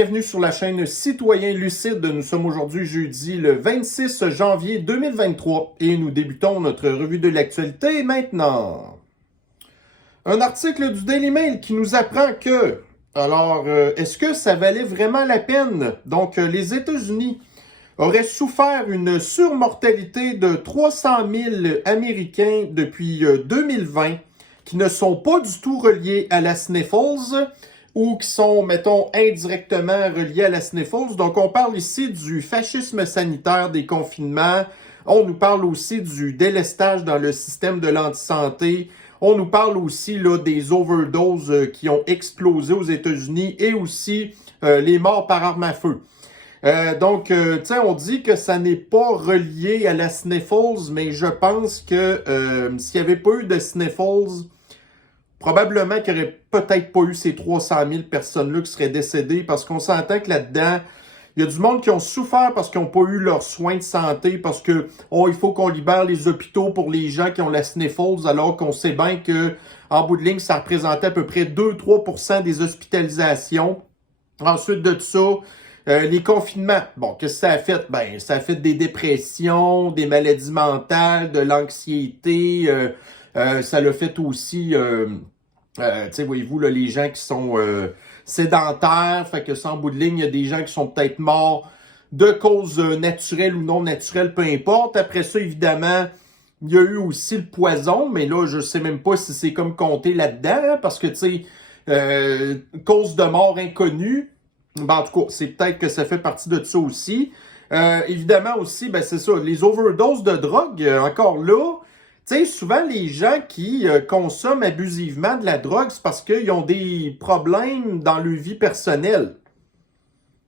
bienvenue sur la chaîne Citoyen Lucide. Nous sommes aujourd'hui jeudi le 26 janvier 2023 et nous débutons notre revue de l'actualité maintenant. Un article du Daily Mail qui nous apprend que, est-ce que ça valait vraiment la peine? Donc, les États-Unis auraient souffert une surmortalité de 300 000 Américains depuis 2020 qui ne sont pas du tout reliés à la Sniffles ou qui sont, mettons, indirectement reliés à la Sniffles. Donc, on parle ici du fascisme sanitaire, des confinements. On nous parle aussi du délestage dans le système de l'antisanté. On nous parle aussi là, des overdoses qui ont explosé aux États-Unis et aussi les morts par arme à feu. On dit que ça n'est pas relié à la Sniffles, mais je pense que s'il n'y avait pas eu de Sniffles, probablement qu'il n'y aurait peut-être pas eu ces 300 000 personnes-là qui seraient décédées, parce qu'on s'entend que là-dedans, il y a du monde qui ont souffert parce qu'ils n'ont pas eu leurs soins de santé, parce que il faut qu'on libère les hôpitaux pour les gens qui ont la Sniffles, alors qu'on sait bien que en bout de ligne, ça représentait à peu près 2-3% des hospitalisations. Ensuite de ça, les confinements, bon, qu'est-ce que ça a fait? Ben, ça a fait des dépressions, des maladies mentales, de l'anxiété, ça l'a fait aussi, voyez-vous, là, les gens qui sont sédentaires, fait que ça, en bout de ligne, il y a des gens qui sont peut-être morts de causes naturelles ou non naturelles, peu importe. Après ça, évidemment, il y a eu aussi le poison, mais là, je sais même pas si c'est comme compté là-dedans, parce que, tu sais, cause de mort inconnue, ben, en tout cas, c'est peut-être que ça fait partie de ça aussi. Évidemment aussi, ben c'est ça, les overdoses de drogue, encore là, tu sais, souvent les gens qui consomment abusivement de la drogue, c'est parce qu'ils ont des problèmes dans leur vie personnelle.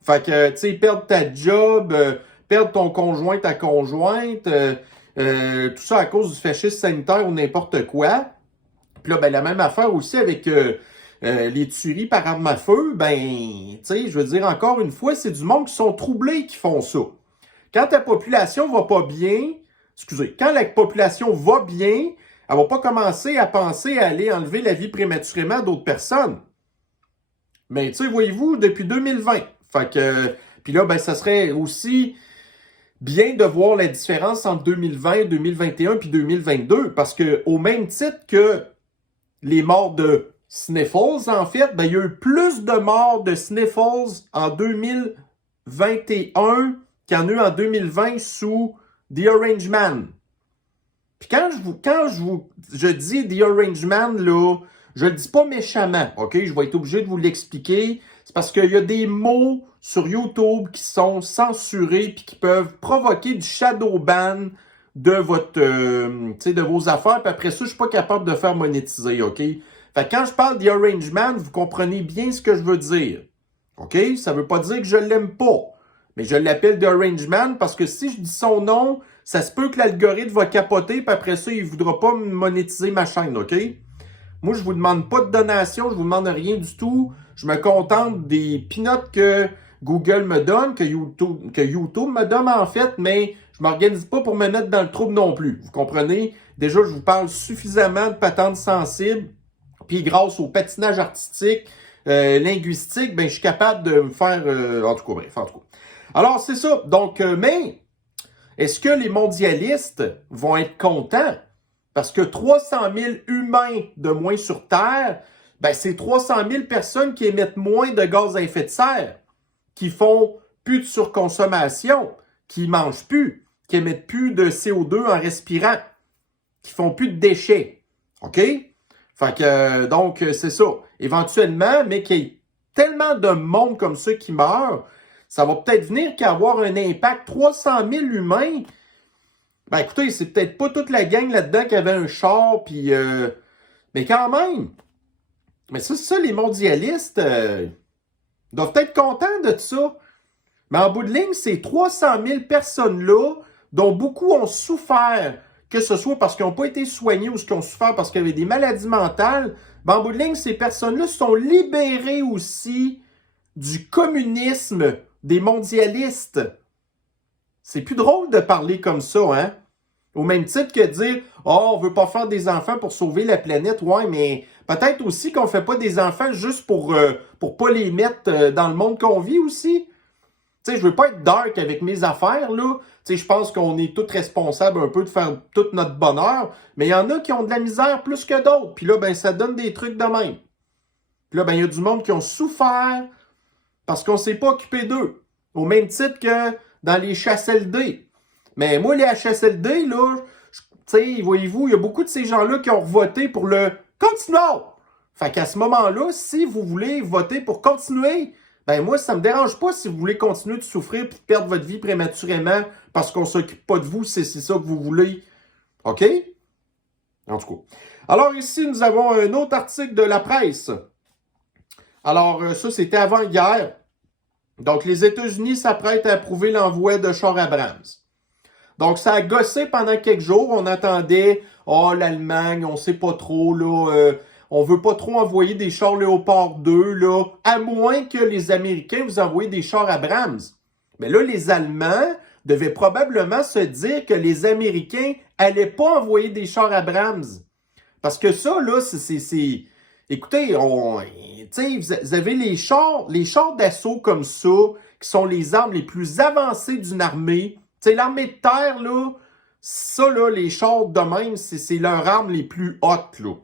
Fait que, tu sais, perdre ta job, perdre ton conjoint, ta conjointe, tout ça à cause du fascisme sanitaire ou n'importe quoi. Puis là, ben la même affaire aussi avec les tueries par arme à feu, ben, tu sais, je veux dire, encore une fois, c'est du monde qui sont troublés qui font ça. Quand ta population va pas bien, quand la population va bien, elle va pas commencer à penser à aller enlever la vie prématurément d'autres personnes. Mais, tu sais, voyez-vous, depuis 2020. Fait que, puis là, ben, ça serait aussi bien de voir la différence entre 2020, 2021 puis 2022, parce que au même titre que les morts de Sniffles, en fait, ben, il y a eu plus de morts de Sniffles en 2021 qu'il y en a eu en 2020 sous The Orange Man. Puis quand je dis The Orange Man, là, je le dis pas méchamment, OK? Je vais être obligé de vous l'expliquer. C'est parce qu'il y a des mots sur YouTube qui sont censurés puis qui peuvent provoquer du shadow ban de votre, de vos affaires. Puis après ça, je suis pas capable de faire monétiser, OK? Fait que quand je parle The Orange Man, vous comprenez bien ce que je veux dire. OK? Ça veut pas dire que je l'aime pas. Mais je l'appelle The Orange Man parce que si je dis son nom, ça se peut que l'algorithme va capoter, puis après ça, il voudra pas monétiser ma chaîne, OK? Moi, je vous demande pas de donation, je vous demande rien du tout. Je me contente des peanuts que Google me donne, que YouTube me donne en fait, mais je m'organise pas pour me mettre dans le trouble non plus. Vous comprenez? Déjà, je vous parle suffisamment de patentes sensibles, puis grâce au patinage artistique, linguistique, ben je suis capable de me faire... en tout cas, bref, en tout cas. Alors, c'est ça. Donc, mais est-ce que les mondialistes vont être contents? Parce que 300 000 humains de moins sur Terre, ben c'est 300 000 personnes qui émettent moins de gaz à effet de serre, qui font plus de surconsommation, qui mangent plus, qui émettent plus de CO2 en respirant, qui font plus de déchets. OK? Fait que, donc, c'est ça. Éventuellement, mais qu'il y ait tellement de monde comme ça qui meurt, ça va peut-être venir qu'avoir un impact. 300 000 humains, ben écoutez, c'est peut-être pas toute la gang là-dedans qui avait un char, puis mais quand même. Mais ça, les mondialistes doivent être contents de ça. Mais en bout de ligne, ces 300 000 personnes-là, dont beaucoup ont souffert, que ce soit parce qu'ils n'ont pas été soignés ou qu'ils ont souffert parce qu'il y avait des maladies mentales, ben en bout de ligne, ces personnes-là sont libérées aussi du communisme des mondialistes. C'est plus drôle de parler comme ça, hein? Au même titre que dire « Oh, on veut pas faire des enfants pour sauver la planète. » Ouais, mais Peut-être aussi qu'on fait pas des enfants juste pour pas les mettre dans le monde qu'on vit aussi. Tu sais, je veux pas être dark avec mes affaires, là. Tu sais, je pense qu'on est tous responsables un peu de faire tout notre bonheur, mais il y en a qui ont de la misère plus que d'autres. Puis là, ben, ça donne des trucs de même. Puis là, ben, il y a du monde qui ont souffert parce qu'on s'est pas occupé d'eux. Au même titre que dans les CHSLD. Mais moi, les HSLD, là, tu sais, voyez-vous, il y a beaucoup de ces gens-là qui ont voté pour le continuons. Fait qu'à ce moment-là, si vous voulez voter pour continuer, ben moi, ça me dérange pas si vous voulez continuer de souffrir et de perdre votre vie prématurément parce qu'on s'occupe pas de vous, c'est ça que vous voulez. OK? En tout cas. Alors ici, nous avons un autre article de la presse. Alors, ça, c'était avant-hier. Donc, les États-Unis s'apprêtent à approuver l'envoi de chars Abrams. Donc, ça a gossé pendant quelques jours. On attendait, l'Allemagne, on sait pas trop, là, on veut pas trop envoyer des chars Léopard 2, là, à moins que les Américains vous envoient des chars Abrams. Mais là, les Allemands devaient probablement se dire que les Américains allaient pas envoyer des chars Abrams. Parce que ça, là, c'est... Écoutez, vous avez les chars d'assaut comme ça, qui sont les armes les plus avancées d'une armée. Tu sais, l'armée de terre, là, ça, là, les chars de même, c'est leurs armes les plus hautes, là.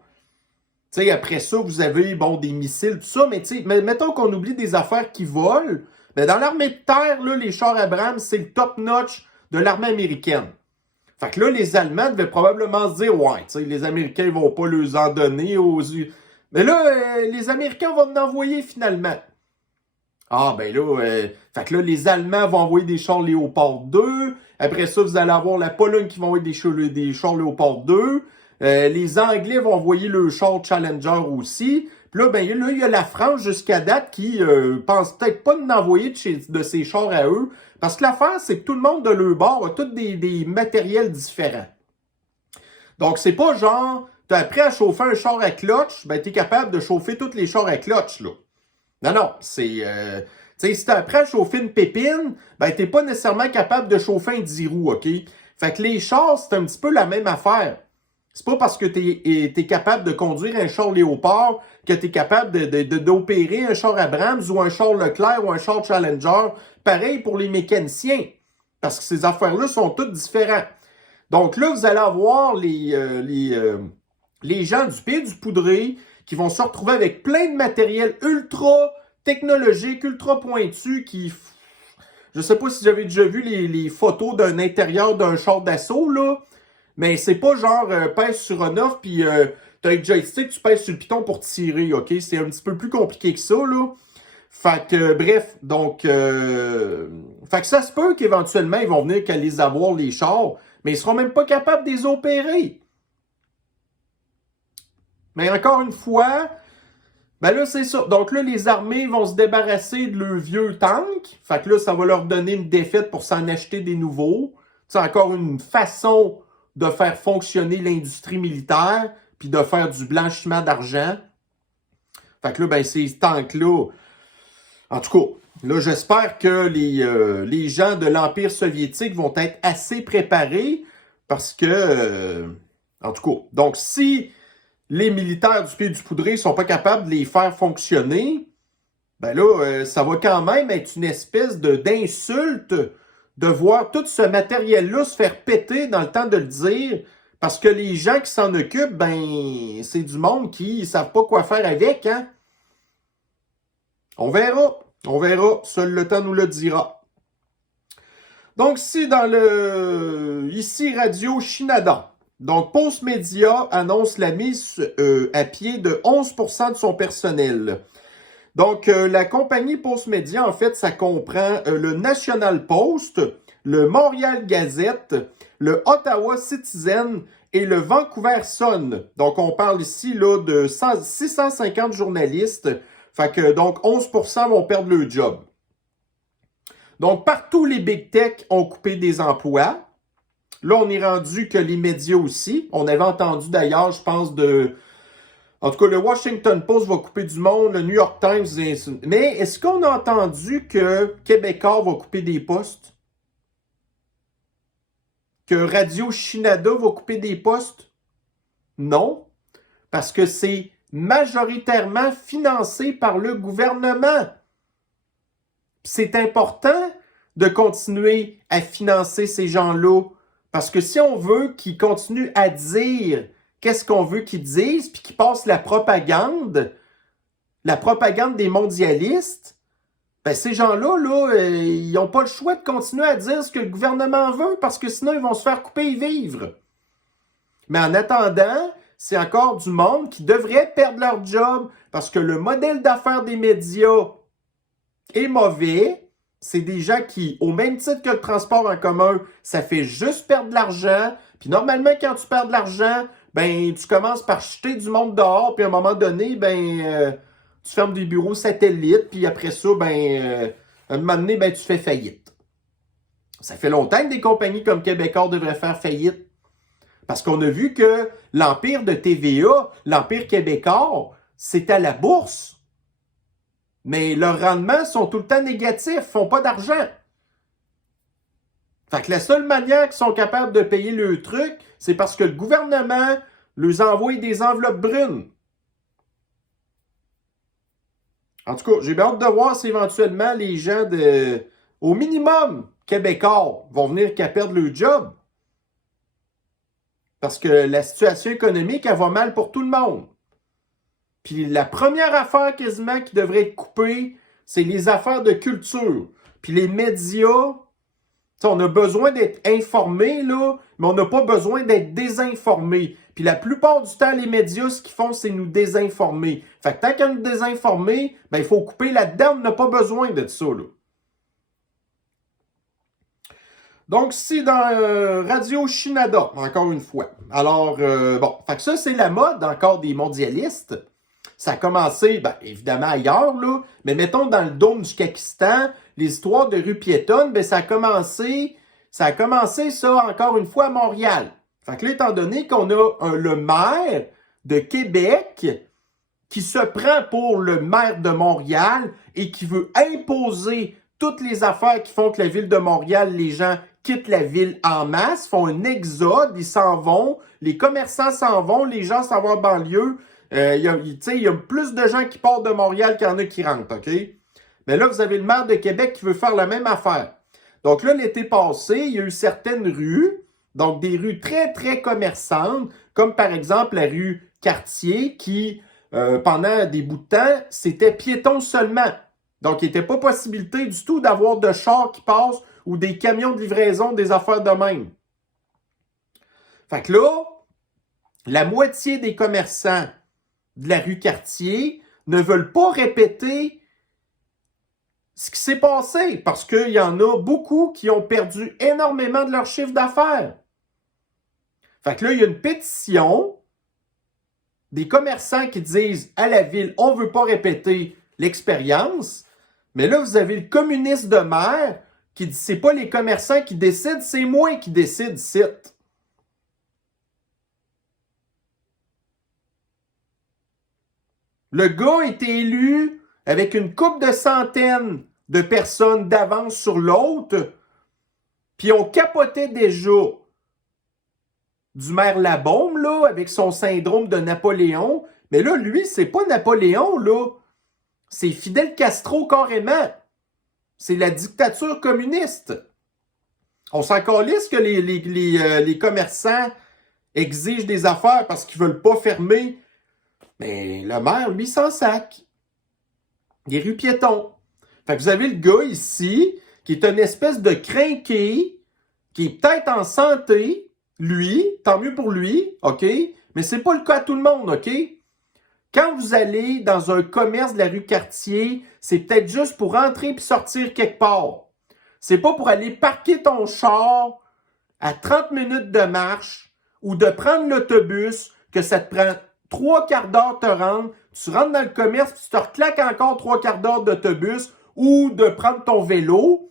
Tu sais, après ça, vous avez, bon, des missiles, tout ça, mais tu sais, mettons qu'on oublie des affaires qui volent, mais dans l'armée de terre, là, les chars Abrams, c'est le top-notch de l'armée américaine. Fait que là, les Allemands devaient probablement se dire, ouais, tu sais, les Américains ils vont pas leur en donner aux... Mais là, les Américains vont en envoyer finalement. Ah, ben là, fait que là, les Allemands vont envoyer des chars Léopard 2. Après ça, vous allez avoir la Pologne qui va envoyer des chars Léopard 2. Les Anglais vont envoyer le char Challenger aussi. Puis là, ben là, il y a la France jusqu'à date qui pense peut-être pas d'envoyer de ces chars à eux. Parce que l'affaire, c'est que tout le monde de leur bord a tous des matériels différents. Donc, c'est pas genre, t'as appris à chauffer un char à clutch, ben t'es capable de chauffer tous les chars à clutch, là. Non, c'est... tu sais, si t'as appris à chauffer une pépine, ben t'es pas nécessairement capable de chauffer un 10 roues, OK? Fait que les chars, c'est un petit peu la même affaire. C'est pas parce que t'es capable de conduire un char Léopard que t'es capable d'opérer un char Abrams ou un char Leclerc ou un char Challenger. Pareil pour les mécaniciens. Parce que ces affaires-là sont toutes différentes. Donc là, vous allez avoir les gens du Pays du Poudré qui vont se retrouver avec plein de matériel ultra technologique, ultra pointu, qui... Je sais pas si j'avais déjà vu les photos d'un intérieur d'un char d'assaut, là, mais c'est pas genre pèse sur un off, puis t'as un joystick, tu pèses sur le piton pour tirer, OK? C'est un petit peu plus compliqué que ça, là. Fait que, bref, donc... fait que ça se peut qu'éventuellement, ils vont venir qu'à les avoir, les chars, mais ils seront même pas capables de les opérer. Mais encore une fois, ben là, c'est ça. Donc là, les armées vont se débarrasser de leurs vieux tanks. Fait que là, ça va leur donner une défaite pour s'en acheter des nouveaux. C'est encore une façon de faire fonctionner l'industrie militaire puis de faire du blanchiment d'argent. Fait que là, ben ces tanks-là... En tout cas, là, j'espère que les gens de l'Empire soviétique vont être assez préparés parce que... en tout cas, donc si... les militaires du Pays du Poudré sont pas capables de les faire fonctionner, ben là, ça va quand même être une espèce d'insulte de voir tout ce matériel-là se faire péter dans le temps de le dire, parce que les gens qui s'en occupent, ben, c'est du monde qui savent pas quoi faire avec, hein? On verra. On verra. Seul le temps nous le dira. Donc, ici, ici, Radio Shinada. Donc, Postmedia annonce la mise à pied de 11% de son personnel. Donc, la compagnie Postmedia, en fait, ça comprend le National Post, le Montréal Gazette, le Ottawa Citizen et le Vancouver Sun. Donc, on parle ici là, de 650 journalistes. Fait que, donc, 11% vont perdre leur job. Donc, partout, les big tech ont coupé des emplois. Là, on est rendu que les médias aussi. On avait entendu d'ailleurs, je pense, en tout cas, le Washington Post va couper du monde, le New York Times. Mais est-ce qu'on a entendu que Québécois va couper des postes? Que Radio Shinada va couper des postes? Non, parce que c'est majoritairement financés par le gouvernement. C'est important de continuer à financer ces gens-là, parce que si on veut qu'ils continuent à dire qu'est-ce qu'on veut qu'ils disent, puis qu'ils passent la propagande des mondialistes, ben ces gens-là, ils n'ont pas le choix de continuer à dire ce que le gouvernement veut, parce que sinon, ils vont se faire couper et vivre. Mais en attendant, c'est encore du monde qui devrait perdre leur job, parce que le modèle d'affaires des médias est mauvais. C'est des gens qui, au même titre que le transport en commun, ça fait juste perdre de l'argent. Puis normalement, quand tu perds de l'argent, ben tu commences par jeter du monde dehors, puis à un moment donné, tu fermes des bureaux satellites, puis après ça, à un moment donné, tu fais faillite. Ça fait longtemps que des compagnies comme Québecor devraient faire faillite. Parce qu'on a vu que l'empire de TVA, l'empire Québecor, c'est à la bourse. Mais leurs rendements sont tout le temps négatifs, ils font pas d'argent. Fait que la seule manière qu'ils sont capables de payer le truc, c'est parce que le gouvernement leur envoie des enveloppes brunes. En tout cas, j'ai bien hâte de voir si éventuellement les gens au minimum, Québécois, vont venir qu'à perdre leur job. Parce que la situation économique, elle va mal pour tout le monde. Puis la première affaire quasiment qui devrait être coupée, c'est les affaires de culture. Puis les médias, on a besoin d'être informés, là, mais on n'a pas besoin d'être désinformés. Puis la plupart du temps, les médias, ce qu'ils font, c'est nous désinformer. Fait que tant qu'à nous désinformer, il faut couper là-dedans, on n'a pas besoin de ça, là. Donc, c'est dans Radio Shinada, encore une fois. Alors, fait que ça, c'est la mode encore des mondialistes. Ça a commencé, évidemment ailleurs, là, mais mettons dans le dôme du Kakistan, les histoires de rue piétonne, ça a commencé, ça, encore une fois, à Montréal. Fait que là, étant donné qu'on a le maire de Québec qui se prend pour le maire de Montréal et qui veut imposer toutes les affaires qui font que la ville de Montréal, les gens quittent la ville en masse, font un exode, ils s'en vont, les commerçants s'en vont, les gens s'en vont en banlieue. Il y a plus de gens qui partent de Montréal qu'il y en a qui rentrent, OK? Mais là, vous avez le maire de Québec qui veut faire la même affaire. Donc là, l'été passé, il y a eu certaines rues, donc des rues très, très commerçantes, comme par exemple la rue Cartier, qui, pendant des bouts de temps, c'était piéton seulement. Donc, il n'était pas possibilité du tout d'avoir de chars qui passent ou des camions de livraison, des affaires de même. Fait que là, la moitié des commerçants de la rue Cartier ne veulent pas répéter ce qui s'est passé parce qu'il y en a beaucoup qui ont perdu énormément de leur chiffre d'affaires. Fait que là, il y a une pétition des commerçants qui disent à la ville, on ne veut pas répéter l'expérience. Mais là, vous avez le communiste de maire qui dit, c'est pas les commerçants qui décident, c'est moi qui décide ici. Le gars a été élu avec une couple de centaines de personnes d'avance sur l'autre, puis on capotait déjà du maire Labaume, là, avec son syndrome de Napoléon. Mais là, lui, c'est pas Napoléon, là. C'est Fidel Castro, carrément. C'est la dictature communiste. On s'en calisse que les commerçants exigent des affaires parce qu'ils veulent pas fermer. Mais le maire, lui, s'en sac. Des rues piétons. Fait que vous avez le gars ici, qui est une espèce de crinqué, qui est peut-être en santé, lui, tant mieux pour lui, OK? Mais c'est pas le cas à tout le monde, OK? Quand vous allez dans un commerce de la rue Cartier, c'est peut-être juste pour rentrer puis sortir quelque part. C'est pas pour aller parquer ton char à 30 minutes de marche ou de prendre l'autobus que ça te prend 3/4 d'heure te rendre. Tu rentres dans le commerce puis tu te reclaques encore 3/4 d'heure d'autobus ou de prendre ton vélo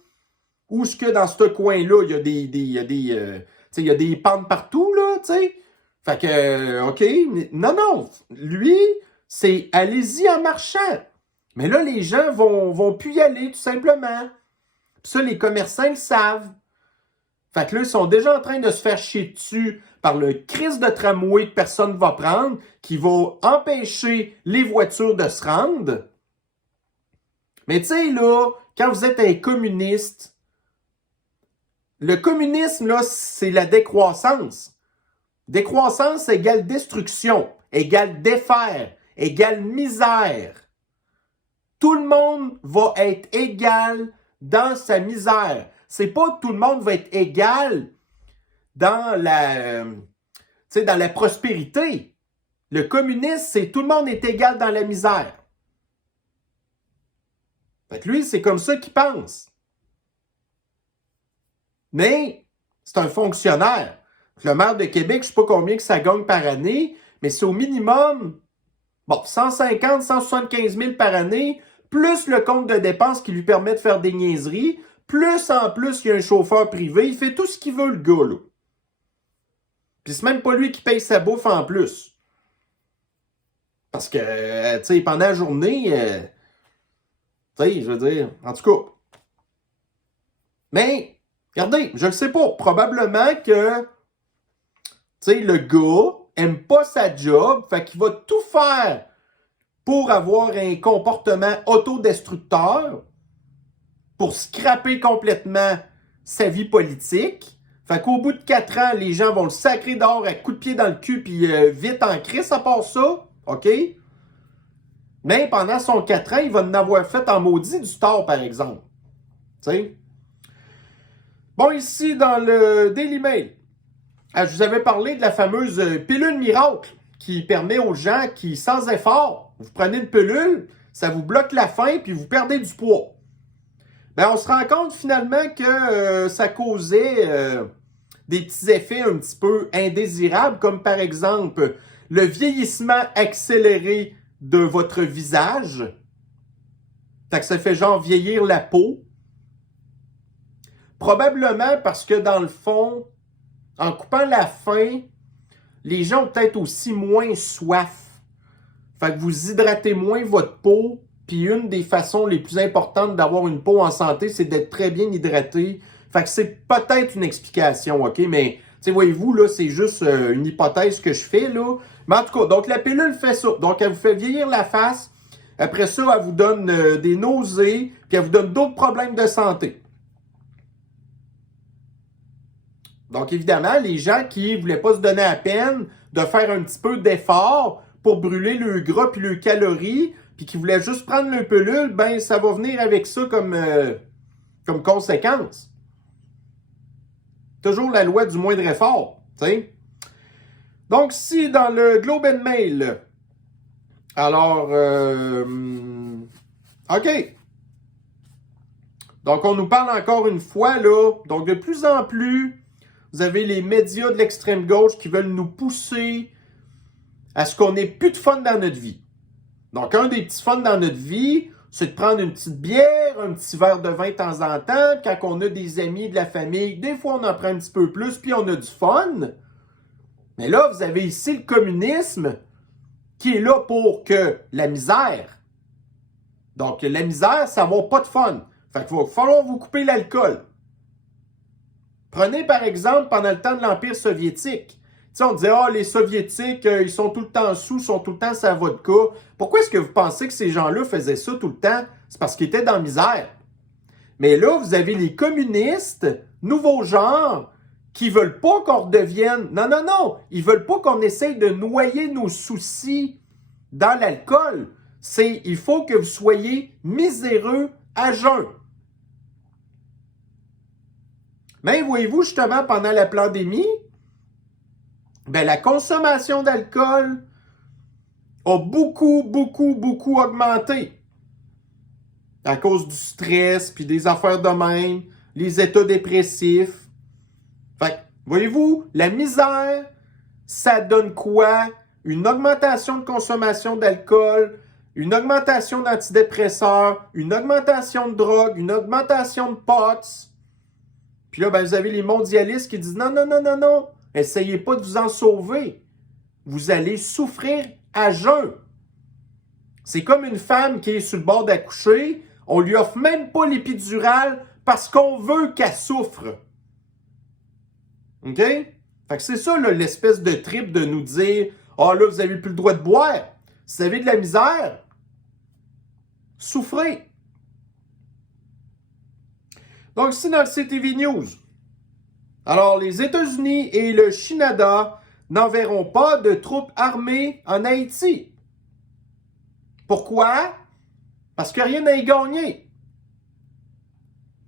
ou ce que dans ce coin-là, il y a des pentes partout, là, tu sais. Fait que, OK, non, lui, c'est allez-y en marchant. Mais là, les gens vont plus y aller, tout simplement. Puis ça, les commerçants le savent. Fait que là, ils sont déjà en train de se faire chier dessus par le crise de tramway que personne ne va prendre, qui va empêcher les voitures de se rendre. Mais tu sais, là, quand vous êtes un communiste, le communisme, là, c'est la décroissance. Décroissance égale destruction, égale défaire, égale misère. Tout le monde va être égal dans sa misère. C'est pas que tout le monde va être égal dans la prospérité. Le communisme, c'est tout le monde est égal dans la misère. Fait que lui, c'est comme ça qu'il pense. Mais c'est un fonctionnaire. Le maire de Québec, je ne sais pas combien que ça gagne par année, mais c'est au minimum 150, 175 000 par année, plus le compte de dépenses qui lui permet de faire des niaiseries, plus en plus il y a un chauffeur privé, il fait tout ce qu'il veut le gars, là. Puis c'est même pas lui qui paye sa bouffe en plus. Parce que, tu sais, pendant la journée, tu sais, je veux dire, en tout cas. Mais, regardez, je ne sais pas, probablement que, tu sais, le gars aime pas sa job, fait qu'il va tout faire pour avoir un comportement autodestructeur, pour scraper complètement sa vie politique. Fait qu'au bout de 4 ans, les gens vont le sacrer dehors à coups de pied dans le cul puis vite en crise à part ça, OK? Mais pendant son 4 ans, il va en avoir fait en maudit du tort, par exemple. Tu sais? Bon, ici, dans le Daily Mail, je vous avais parlé de la fameuse pilule miracle qui permet aux gens qui, sans effort, vous prenez une pilule, ça vous bloque la faim puis vous perdez du poids. Ben, on se rend compte finalement que ça causait des petits effets un petit peu indésirables, comme par exemple le vieillissement accéléré de votre visage. Fait que ça fait genre vieillir la peau. Probablement parce que dans le fond, en coupant la faim, les gens ont peut-être aussi moins soif. Fait que vous hydratez moins votre peau. Puis une des façons les plus importantes d'avoir une peau en santé, c'est d'être très bien hydraté. Fait que c'est peut-être une explication, OK? Mais, tu sais, voyez-vous, là, c'est juste une hypothèse que je fais, là. Mais en tout cas, donc la pilule fait ça. Donc, elle vous fait vieillir la face. Après ça, elle vous donne des nausées. Puis elle vous donne d'autres problèmes de santé. Donc, évidemment, les gens qui ne voulaient pas se donner la peine de faire un petit peu d'effort pour brûler le gras puis le calories, puis qui voulaient juste prendre le pilule, ben ça va venir avec ça comme conséquence. Toujours la loi du moindre effort, tu sais. Donc, si dans le Globe and Mail, alors, OK. Donc, on nous parle encore une fois, là, donc de plus en plus, vous avez les médias de l'extrême gauche qui veulent nous pousser à ce qu'on ait plus de fun dans notre vie. Donc, un des petits fun dans notre vie, c'est de prendre une petite bière, un petit verre de vin de temps en temps. Quand on a des amis, de la famille, des fois, on en prend un petit peu plus, puis on a du fun. Mais là, vous avez ici le communisme qui est là pour que la misère. Donc, la misère, ça va pas de fun. Fait qu'il va falloir vous couper l'alcool. Prenez, par exemple, pendant le temps de l'Empire soviétique. Tu sais, on disait, les Soviétiques, ils sont tout le temps sous, sont tout le temps sa vodka. Pourquoi est-ce que vous pensez que ces gens-là faisaient ça tout le temps? C'est parce qu'ils étaient dans la misère. Mais là, vous avez les communistes, nouveau genre, qui veulent pas qu'on redevienne... Non. Ils veulent pas qu'on essaye de noyer nos soucis dans l'alcool. Il faut que vous soyez miséreux à jeun. Mais voyez-vous, justement, pendant la pandémie, ben, la consommation d'alcool a beaucoup augmenté. À cause du stress, puis des affaires de même, les états dépressifs. Fait que, voyez-vous, la misère, ça donne quoi? Une augmentation de consommation d'alcool, une augmentation d'antidépresseurs, une augmentation de drogue, une augmentation de potes. Puis là, ben, vous avez les mondialistes qui disent non. Essayez pas de vous en sauver. Vous allez souffrir à jeun. C'est comme une femme qui est sur le bord d'accoucher. On lui offre même pas l'épidurale parce qu'on veut qu'elle souffre. OK? Fait que c'est ça, là, l'espèce de trip de nous dire « Ah, là, vous n'avez plus le droit de boire. Si vous avez de la misère, souffrez. » Donc, ici, dans le CTV News, alors, les États-Unis et le Canada n'enverront pas de troupes armées en Haïti. Pourquoi? Parce qu'il n'y a rien à y gagner.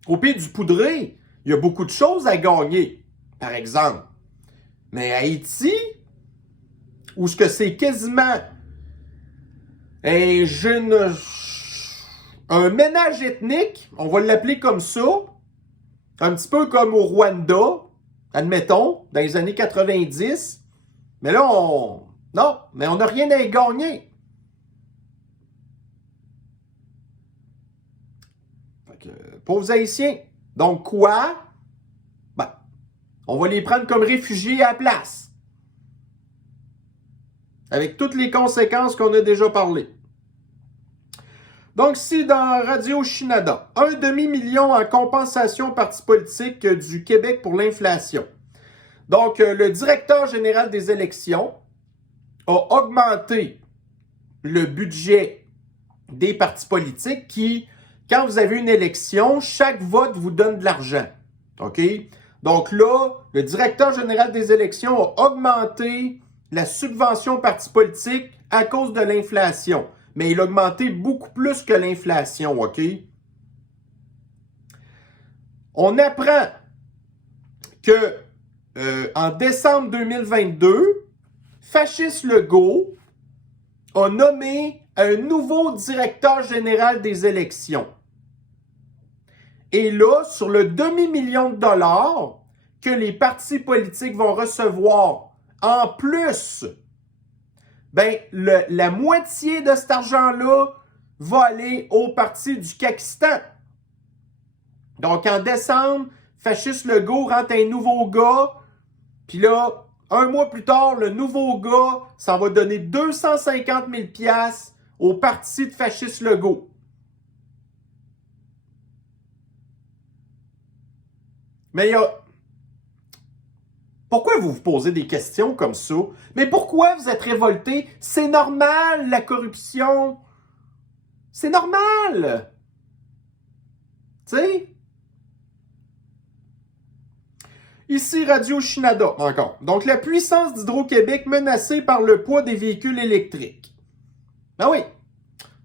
Au pays du Poudré, il y a beaucoup de choses à gagner, par exemple. Mais Haïti, où ce que c'est quasiment un ménage ethnique, on va l'appeler comme ça, un petit peu comme au Rwanda, admettons, dans les années 90. Mais là, non, mais on n'a rien à y gagner. Fait que, pauvres Haïtiens. Donc quoi? Ben, on va les prendre comme réfugiés à la place. Avec toutes les conséquences qu'on a déjà parlé. Donc, ici, dans Radio-Canada, 1,5 million en compensation aux partis politiques du Québec pour l'inflation. Donc, le directeur général des élections a augmenté le budget des partis politiques qui, quand vous avez une élection, chaque vote vous donne de l'argent. OK? Donc là, le directeur général des élections a augmenté la subvention aux partis politiques à cause de l'inflation. Mais il a augmenté beaucoup plus que l'inflation, OK? On apprend que en décembre 2022, Fasciste Legault a nommé un nouveau directeur général des élections. Et là, sur le demi-million de dollars que les partis politiques vont recevoir en plus, ben, la moitié de cet argent-là va aller au parti du Kakistan. Donc, en décembre, Fasciste Legault rentre un nouveau gars, puis là, un mois plus tard, le nouveau gars, ça va donner 250 000 $ au parti de Fasciste Legault. Mais il y a... Pourquoi vous vous posez des questions comme ça? Mais pourquoi vous êtes révoltés? C'est normal, la corruption. C'est normal. Tu sais? Ici, Radio-Canada, encore. Donc, la puissance d'Hydro-Québec menacée par le poids des véhicules électriques. Ben oui.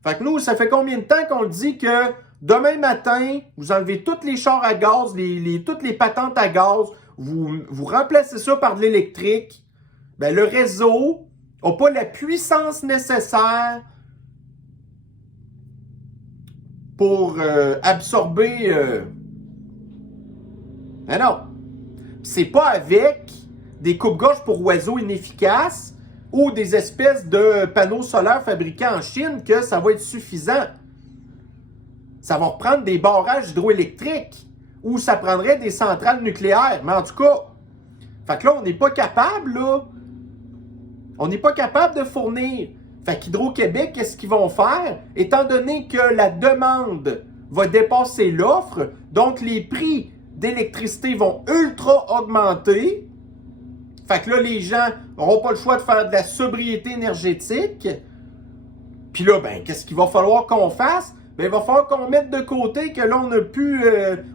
Fait que nous, ça fait combien de temps qu'on dit que demain matin, vous enlevez tous les chars à gaz, toutes les patentes à gaz, vous remplacez ça par de l'électrique, ben le réseau n'a pas la puissance nécessaire pour absorber... Ben non. C'est pas avec des coupes-gorges pour oiseaux inefficaces ou des espèces de panneaux solaires fabriqués en Chine que ça va être suffisant. Ça va reprendre des barrages hydroélectriques ou ça prendrait des centrales nucléaires. Mais en tout cas, fait que là, on n'est pas capable, là. On n'est pas capable de fournir. Fait qu'Hydro-Québec, qu'est-ce qu'ils vont faire? Étant donné que la demande va dépasser l'offre, donc les prix d'électricité vont ultra augmenter. Fait que là, les gens n'auront pas le choix de faire de la sobriété énergétique. Puis là, ben, qu'est-ce qu'il va falloir qu'on fasse? Ben, il va falloir qu'on mette de côté que là,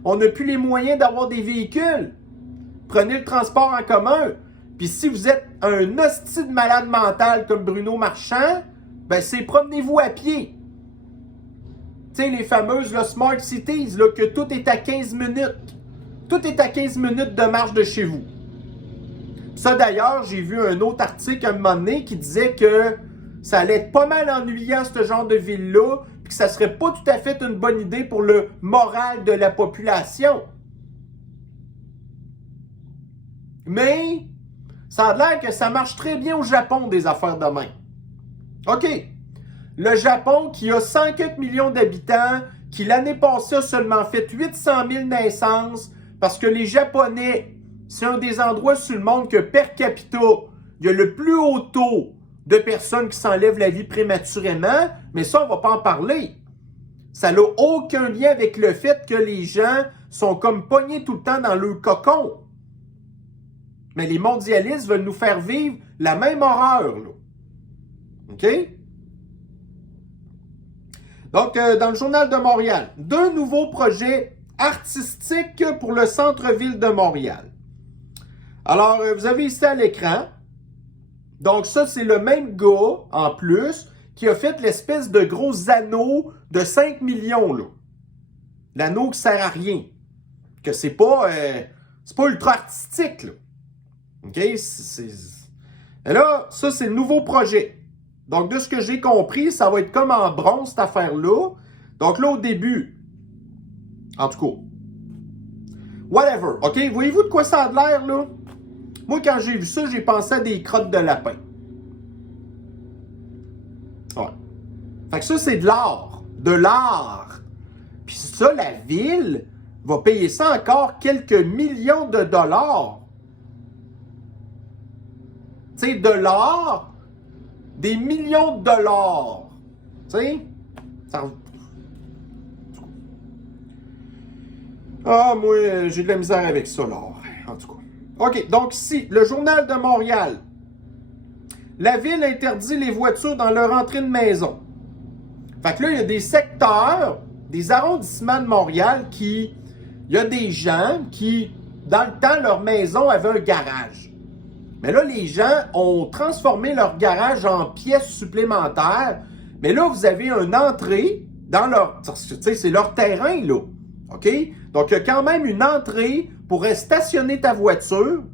on n'a plus les moyens d'avoir des véhicules. Prenez le transport en commun. Puis si vous êtes un hostie de malade mental comme Bruno Marchand, ben, c'est promenez-vous à pied. Tu sais, les fameuses là, Smart Cities, là, que tout est à 15 minutes. Tout est à 15 minutes de marche de chez vous. Ça, d'ailleurs, j'ai vu un autre article à un moment donné qui disait que ça allait être pas mal ennuyant, ce genre de ville-là, puis que ça serait pas tout à fait une bonne idée pour le moral de la population. Mais ça a l'air que ça marche très bien au Japon, des affaires de main. OK. Le Japon, qui a 104 millions d'habitants, qui l'année passée a seulement fait 800 000 naissances, parce que les Japonais, c'est un des endroits sur le monde que per capita, il y a le plus haut taux de personnes qui s'enlèvent la vie prématurément, mais ça, on ne va pas en parler. Ça n'a aucun lien avec le fait que les gens sont comme pognés tout le temps dans leur cocon. Mais les mondialistes veulent nous faire vivre la même horreur, là. OK? Donc, dans le Journal de Montréal, 2 nouveaux projets artistiques pour le centre-ville de Montréal. Alors, vous avez ici à l'écran, donc ça, c'est le même gars, en plus, qui a fait l'espèce de gros anneau de 5 millions, là. L'anneau qui sert à rien. Que c'est pas ultra artistique, là. OK? Et là, ça, c'est le nouveau projet. Donc, de ce que j'ai compris, ça va être comme en bronze, cette affaire-là. Donc là, au début, en tout cas, whatever. OK? Voyez-vous de quoi ça a l'air, là? Moi, quand j'ai vu ça, j'ai pensé à des crottes de lapin. Ouais. Fait que ça, c'est de l'art. De l'art. Puis ça, la ville va payer ça encore quelques millions de dollars. Tu sais, de l'art, des millions de dollars. Tu sais? Ça... Ah, moi, j'ai de la misère avec ça, l'art. En tout cas. OK, donc ici, le Journal de Montréal. La ville interdit les voitures dans leur entrée de maison. Fait que là, il y a des secteurs, des arrondissements de Montréal qui... Il y a des gens qui, dans le temps, leur maison avait un garage. Mais là, les gens ont transformé leur garage en pièces supplémentaires. Mais là, vous avez une entrée dans leur... Tu sais, c'est leur terrain, là. OK? Donc, il y a quand même une entrée pour stationner ta voiture.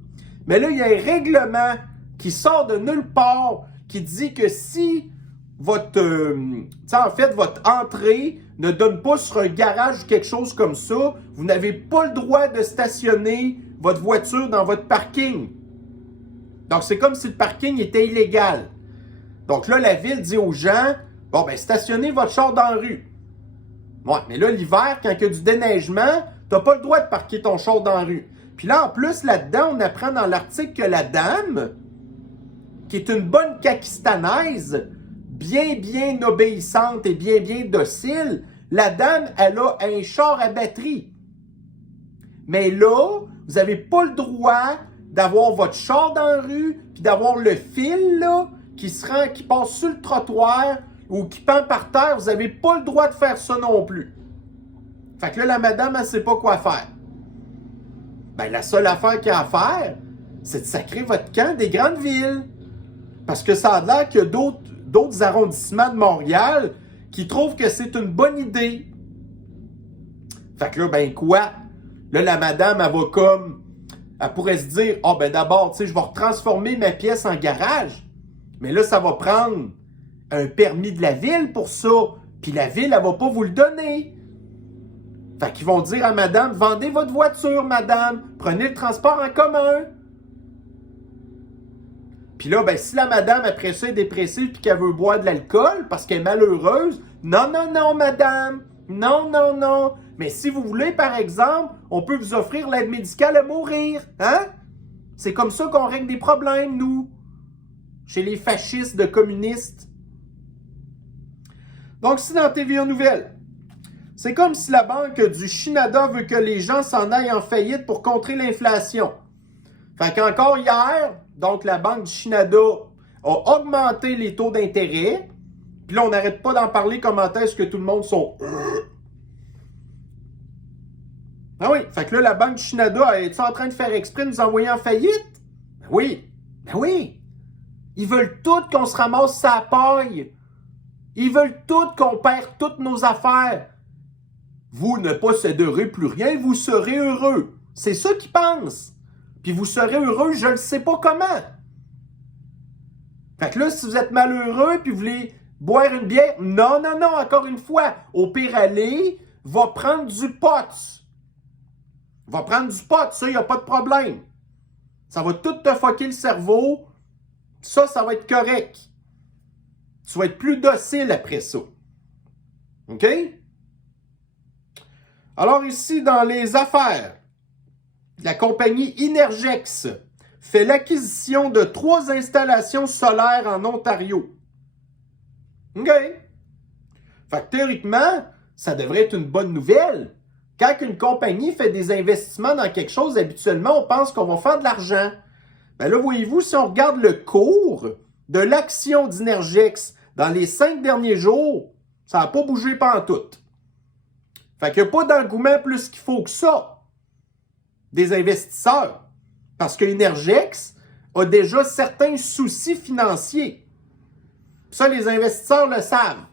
Mais là, il y a un règlement qui sort de nulle part qui dit que si votre entrée ne donne pas sur un garage ou quelque chose comme ça, vous n'avez pas le droit de stationner votre voiture dans votre parking. Donc, c'est comme si le parking était illégal. Donc là, la ville dit aux gens, bon, ben, stationnez votre char dans la rue. Ouais, mais là, l'hiver, quand il y a du déneigement, t'as pas le droit de parquer ton char dans la rue. Puis là, en plus, là-dedans, on apprend dans l'article que la dame, qui est une bonne Kakistanaise, bien obéissante et bien docile, la dame, elle a un char à batterie. Mais là, vous n'avez pas le droit d'avoir votre char dans la rue, puis d'avoir le fil, là, qui passe sur le trottoir ou qui pend par terre. Vous n'avez pas le droit de faire ça non plus. Fait que là, la madame, elle ne sait pas quoi faire. Ben, la seule affaire qu'il y a à faire, c'est de sacrer votre camp des grandes villes. Parce que ça a l'air qu'il y a d'autres arrondissements de Montréal qui trouvent que c'est une bonne idée. Fait que là, ben quoi? Là, la madame, elle pourrait se dire, ah ben d'abord, tu sais, je vais retransformer ma pièce en garage. Mais là, ça va prendre un permis de la ville pour ça. Puis la ville, elle va pas vous le donner. Fait qu'ils vont dire à madame, vendez votre voiture, madame. Prenez le transport en commun. Puis là, ben, si la madame, après ça, est dépressive puis qu'elle veut boire de l'alcool parce qu'elle est malheureuse, non, madame. Non. Mais si vous voulez, par exemple, on peut vous offrir l'aide médicale à mourir. Hein? C'est comme ça qu'on règle des problèmes, nous. Chez les fascistes de communistes. Donc, si dans TVA Nouvelles, c'est comme si la banque du Shinada veut que les gens s'en aillent en faillite pour contrer l'inflation. Fait qu'encore hier, donc la banque du Shinada a augmenté les taux d'intérêt. Puis là, on n'arrête pas d'en parler comment est-ce que tout le monde sont... Ah oui, fait que là, la banque du Shinada, est en train de faire exprès de nous envoyer en faillite? Ben oui. Ils veulent tout qu'on se ramasse sa paille. Ils veulent tout qu'on perd toutes nos affaires. Vous ne posséderez plus rien, vous serez heureux. C'est ça qu'ils pensent. Puis vous serez heureux, je ne sais pas comment. Fait que là, si vous êtes malheureux puis vous voulez boire une bière, non, encore une fois, au pire aller, va prendre du pot. Ça, il n'y a pas de problème. Ça va tout te fucker le cerveau. Ça va être correct. Tu vas être plus docile après ça. OK? Alors ici, dans les affaires, la compagnie Inergex fait l'acquisition de 3 installations solaires en Ontario. OK? Fait que théoriquement, ça devrait être une bonne nouvelle. Quand une compagnie fait des investissements dans quelque chose, habituellement, on pense qu'on va faire de l'argent. Ben là, voyez-vous, si on regarde le cours de l'action d'Inergex dans les 5 derniers jours, ça n'a pas bougé pantoute. Fait qu'il n'y a pas d'engouement plus qu'il faut que ça des investisseurs. Parce que Inergex a déjà certains soucis financiers. Ça, les investisseurs le savent.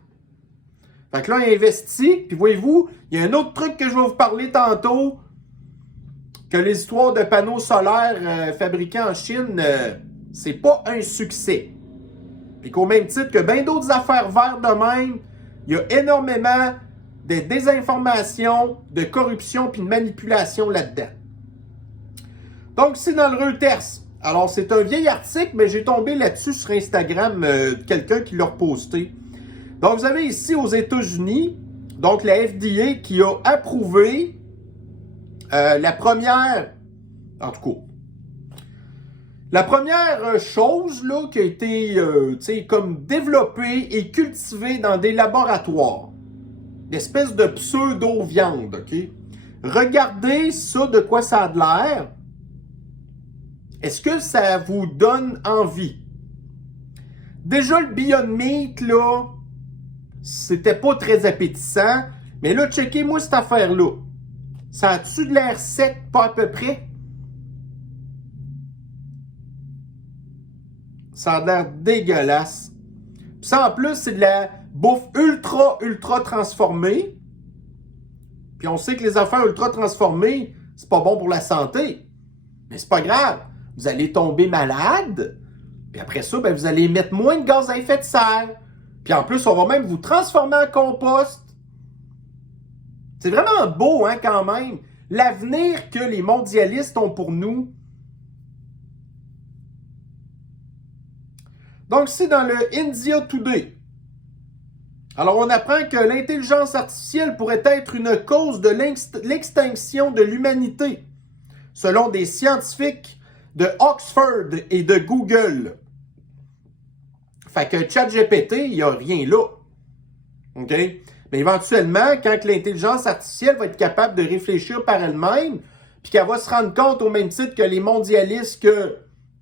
Fait que là, il investit, puis voyez-vous, il y a un autre truc que je vais vous parler tantôt, que les histoires de panneaux solaires fabriqués en Chine, c'est pas un succès. Puis qu'au même titre que bien d'autres affaires vertes de même, il y a énormément de désinformation, de corruption puis de manipulation là-dedans. Donc, c'est dans le Reuters. Alors, c'est un vieil article, mais j'ai tombé là-dessus sur Instagram de quelqu'un qui l'a reposté. Donc, vous avez ici aux États-Unis, donc la FDA qui a approuvé la première, en tout cas, la première chose là, qui a été comme développée et cultivée dans des laboratoires. Une espèce de pseudo-viande, OK? Regardez ça, de quoi ça a de l'air. Est-ce que ça vous donne envie? Déjà, le Beyond Meat, là, c'était pas très appétissant. Mais là, checkez-moi cette affaire-là. Ça a-tu de l'air sec, pas à peu près? Ça a l'air dégueulasse. Puis ça, en plus, c'est de la bouffe ultra transformée. Puis on sait que les affaires ultra transformées, c'est pas bon pour la santé. Mais c'est pas grave. Vous allez tomber malade. Puis après ça, ben, vous allez émettre moins de gaz à effet de serre. Puis en plus, on va même vous transformer en compost. C'est vraiment beau, hein, quand même. L'avenir que les mondialistes ont pour nous. Donc, c'est dans le India Today. Alors, on apprend que l'intelligence artificielle pourrait être une cause de l'extinction de l'humanité, selon des scientifiques de Oxford et de Google. Fait que ChatGPT, il n'y a rien là. OK? Mais éventuellement, quand l'intelligence artificielle va être capable de réfléchir par elle-même, puis qu'elle va se rendre compte au même titre que les mondialistes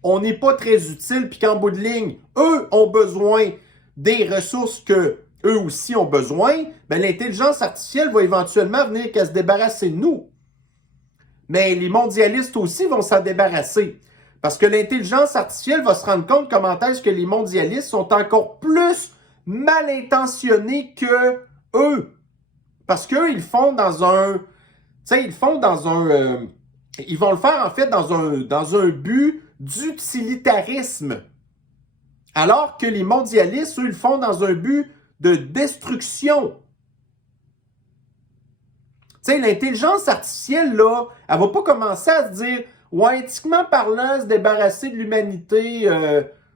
qu'on n'est pas très utile, puis qu'en bout de ligne, eux ont besoin des ressources que eux aussi ont besoin, ben l'intelligence artificielle va éventuellement venir qu'à se débarrasser de nous. Mais les mondialistes aussi vont s'en débarrasser. Parce que l'intelligence artificielle va se rendre compte comment est-ce que les mondialistes sont encore plus mal intentionnés que eux. Parce qu'eux, ils font dans un... Tu sais, ils font dans un... ils vont le faire, en fait, dans un but d'utilitarisme. Alors que les mondialistes, eux, ils le font dans un but de destruction. Tu sais, l'intelligence artificielle, là, elle va pas commencer à se dire, ouais, éthiquement parlant, se débarrasser de l'humanité,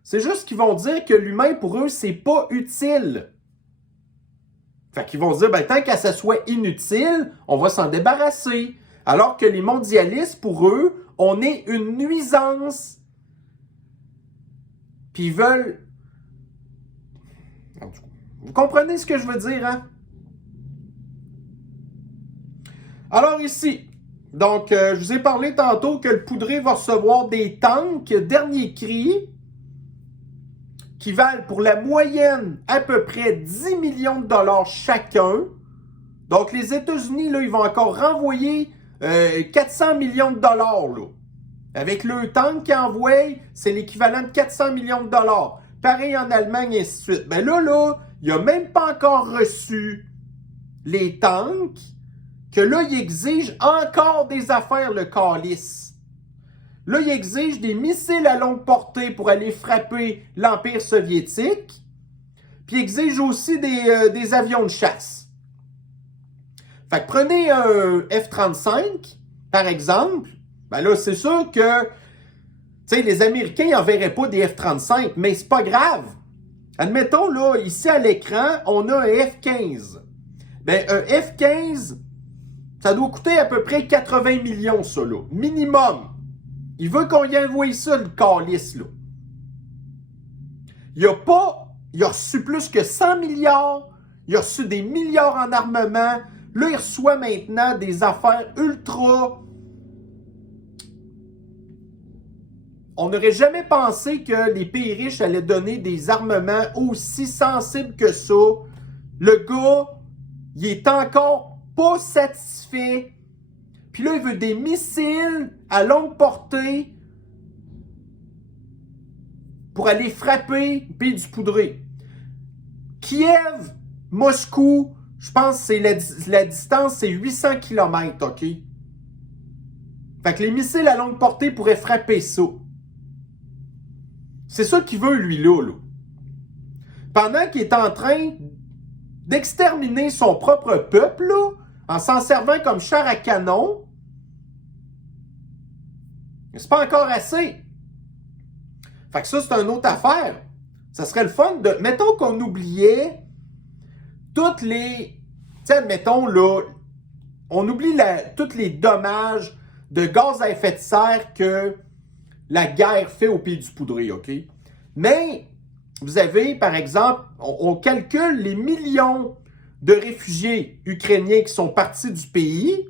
c'est juste qu'ils vont dire que l'humain, pour eux, c'est pas utile. Fait qu'ils vont se dire, ben, tant qu'à ça soit inutile, on va s'en débarrasser. Alors que les mondialistes, pour eux, on est une nuisance. Puis ils veulent... Vous comprenez ce que je veux dire, hein? Alors ici, donc, je vous ai parlé tantôt que le poudré va recevoir des tanks dernier cri qui valent pour la moyenne à peu près 10 millions de dollars chacun. Donc, les États-Unis, là, ils vont encore renvoyer 400 millions de dollars, là. Avec le tank qu'ils envoient, c'est l'équivalent de 400 millions de dollars. Pareil en Allemagne, et ainsi de suite. Ben là, il n'a même pas encore reçu les tanks, que là, il exige encore des affaires, le calice. Là, il exige des missiles à longue portée pour aller frapper l'Empire soviétique, puis il exige aussi des avions de chasse. Fait que prenez un F-35, par exemple, ben là, c'est sûr que, tu sais, les Américains n'enverraient pas des F-35, mais c'est pas grave. Admettons, là, ici à l'écran, on a un F-15. Ben, un F-15, ça doit coûter à peu près 80 millions, ça, là. Minimum. Il veut qu'on y envoie ça, le calice, là. Il a reçu plus que 100 milliards. Il a reçu des milliards en armement. Là, il reçoit maintenant des affaires ultra on n'aurait jamais pensé que les pays riches allaient donner des armements aussi sensibles que ça. Le gars, il est encore pas satisfait. Puis là, il veut des missiles à longue portée pour aller frapper le pays du Poudré. Kiev, Moscou, je pense que c'est la distance, c'est 800 km, OK? Fait que les missiles à longue portée pourraient frapper ça. C'est ça qu'il veut, lui, là. Pendant qu'il est en train d'exterminer son propre peuple, là, en s'en servant comme chair à canon, c'est pas encore assez. Fait que ça, c'est une autre affaire. Ça serait le fun de... Mettons qu'on oubliait toutes les... Tu sais, admettons, là, on oublie tous les dommages de gaz à effet de serre que la guerre fait au pays du Poudré, OK? Mais vous avez, par exemple, on calcule les millions de réfugiés ukrainiens qui sont partis du pays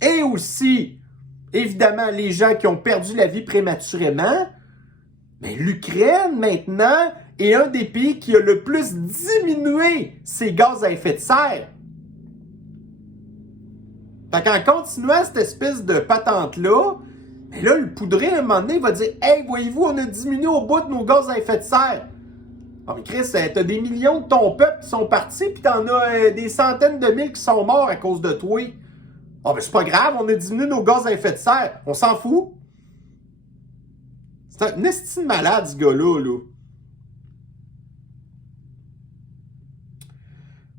et aussi, évidemment, les gens qui ont perdu la vie prématurément. Mais l'Ukraine, maintenant, est un des pays qui a le plus diminué ses gaz à effet de serre. Fait qu'en continuant cette espèce de patente-là, mais là, le Poudré, à un moment donné, va dire « Hey, voyez-vous, on a diminué au bout de nos gaz à effet de serre. » Ah, mais Chris, t'as des millions de ton peuple qui sont partis, puis t'en as des centaines de mille qui sont morts à cause de toi. Ah, mais c'est pas grave, on a diminué nos gaz à effet de serre. On s'en fout. C'est un estime malade, ce gars-là, là.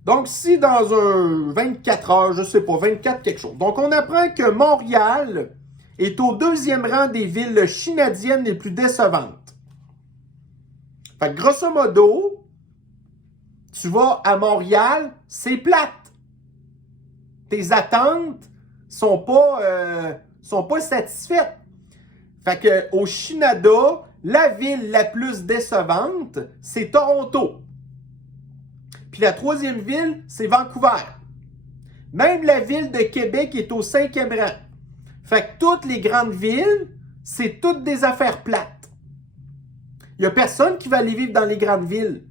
Donc, si dans un 24 heures, je sais pas, 24 quelque chose. Donc, on apprend que Montréal est au 2e rang des villes chinadiennes les plus décevantes. Fait que, grosso modo, tu vas à Montréal, c'est plate. Tes attentes sont pas satisfaites. Fait que, au Canada, la ville la plus décevante, c'est Toronto. Puis la 3e ville, c'est Vancouver. Même la ville de Québec est au 5e rang. Fait que toutes les grandes villes, c'est toutes des affaires plates. Il n'y a personne qui va aller vivre dans les grandes villes.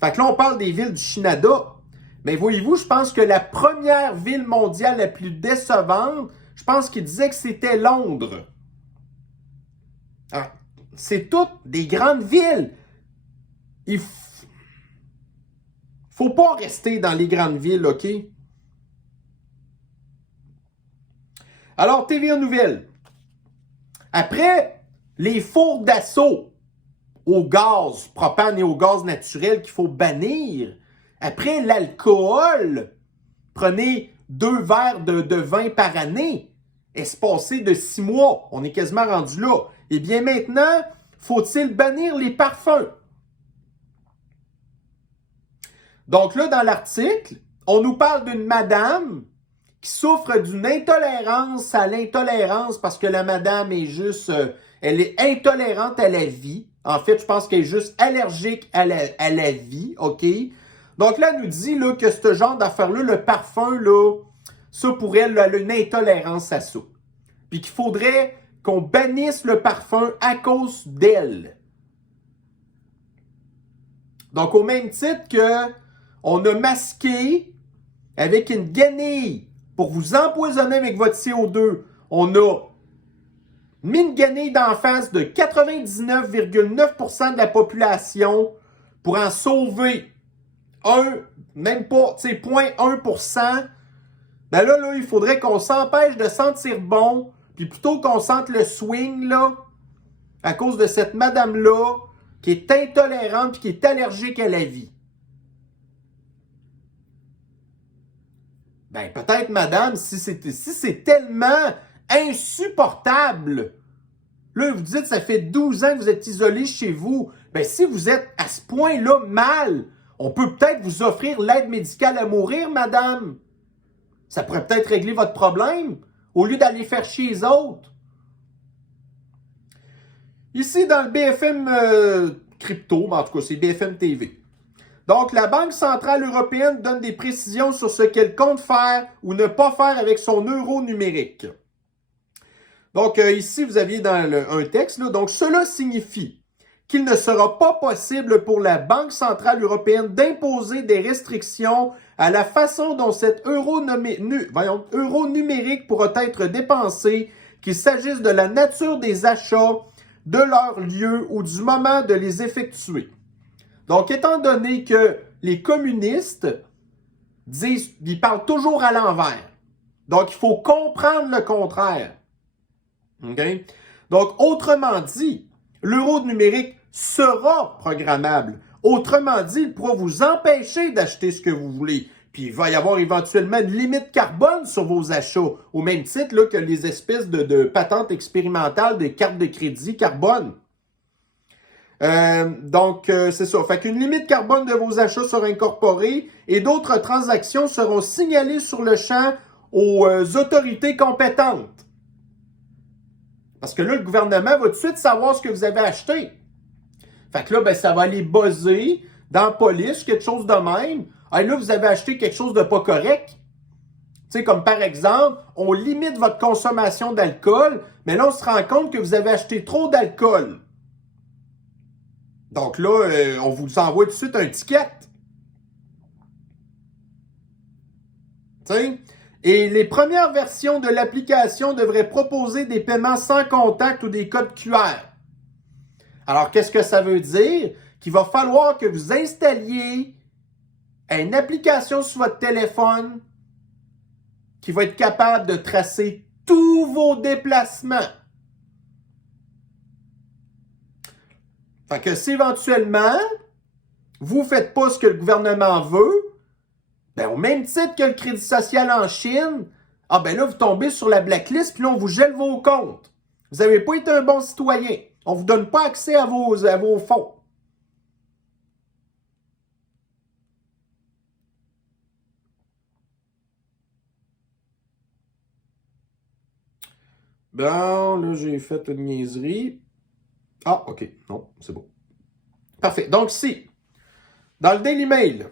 Fait que là, on parle des villes du Canada. Mais voyez-vous, je pense que la première ville mondiale la plus décevante, je pense qu'il disait que c'était Londres. Alors, c'est toutes des grandes villes. Il faut pas rester dans les grandes villes, OK? Alors, TVA Nouvelles. Après les fours d'assaut au gaz propane et au gaz naturel qu'il faut bannir, après l'alcool, prenez 2 verres de vin par année, espacé de 6 mois. On est quasiment rendu là. Eh bien maintenant, faut-il bannir les parfums? Donc là, dans l'article, on nous parle d'une madame qui souffre d'une intolérance à l'intolérance parce que la madame est juste... elle est intolérante à la vie. En fait, je pense qu'elle est juste allergique à la vie, OK? Donc là, elle nous dit là, que ce genre d'affaire-là, le parfum, là, ça pour elle, elle a une intolérance à ça. Puis qu'il faudrait qu'on bannisse le parfum à cause d'elle. Donc, au même titre que on a masqué avec une guenille pour vous empoisonner avec votre CO2. On a mis une guenille d'en face de 99,9% de la population pour en sauver même pas, 0,1%. Ben là, il faudrait qu'on s'empêche de sentir bon, puis plutôt qu'on sente le swing, là, à cause de cette madame-là, qui est intolérante et qui est allergique à la vie. Ben, peut-être, madame, si c'est tellement insupportable, là, vous dites, ça fait 12 ans que vous êtes isolé chez vous. Ben, si vous êtes à ce point-là mal, on peut peut-être vous offrir l'aide médicale à mourir, madame. Ça pourrait peut-être régler votre problème, au lieu d'aller faire chier les autres. Ici, dans le BFM Crypto, en tout cas, c'est BFM TV. Donc, la Banque centrale européenne donne des précisions sur ce qu'elle compte faire ou ne pas faire avec son euro numérique. Donc, ici, vous aviez dans un texte, là, donc cela signifie qu'il ne sera pas possible pour la Banque centrale européenne d'imposer des restrictions à la façon dont cet euro numérique pourra être dépensé, qu'il s'agisse de la nature des achats, de leur lieu ou du moment de les effectuer. Donc, étant donné que les communistes ils parlent toujours à l'envers. Donc, il faut comprendre le contraire. Okay? Donc, autrement dit, l'euro numérique sera programmable. Autrement dit, il pourra vous empêcher d'acheter ce que vous voulez. Puis, il va y avoir éventuellement une limite carbone sur vos achats, au même titre là, que les espèces de patentes expérimentales des cartes de crédit carbone. C'est ça. Fait qu'une limite carbone de vos achats sera incorporée et d'autres transactions seront signalées sur le champ aux autorités compétentes. Parce que là, le gouvernement va tout de suite savoir ce que vous avez acheté. Fait que là, ben, ça va aller buzzer dans la police, quelque chose de même. Ah, là, vous avez acheté quelque chose de pas correct. Tu sais, comme par exemple, on limite votre consommation d'alcool, mais là, on se rend compte que vous avez acheté trop d'alcool. Donc là, on vous envoie tout de suite un ticket. T'sais? Et les premières versions de l'application devraient proposer des paiements sans contact ou des codes QR. Alors, qu'est-ce que ça veut dire? Qu'il va falloir que vous installiez une application sur votre téléphone qui va être capable de tracer tous vos déplacements. Fait que si éventuellement, vous ne faites pas ce que le gouvernement veut, ben, au même titre que le crédit social en Chine, ah ben là, vous tombez sur la blacklist, puis là, on vous gèle vos comptes. Vous n'avez pas été un bon citoyen. On ne vous donne pas accès à vos fonds. Bon, là, j'ai fait une niaiserie. Ah, OK. Non, c'est bon. Parfait. Donc, ici, dans le Daily Mail,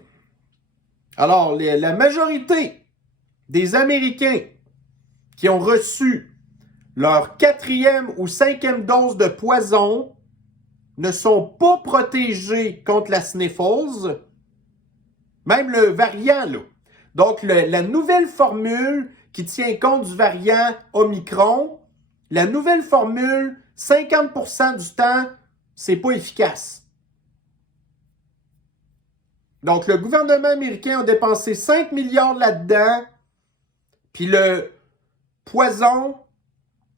alors, la majorité des Américains qui ont reçu leur 4e ou 5e dose de poison ne sont pas protégés contre la sniffles, même le variant, là. Donc, la nouvelle formule qui tient compte du variant Omicron, la nouvelle formule, 50% du temps, c'est pas efficace. Donc, le gouvernement américain a dépensé 5 milliards là-dedans, puis le poison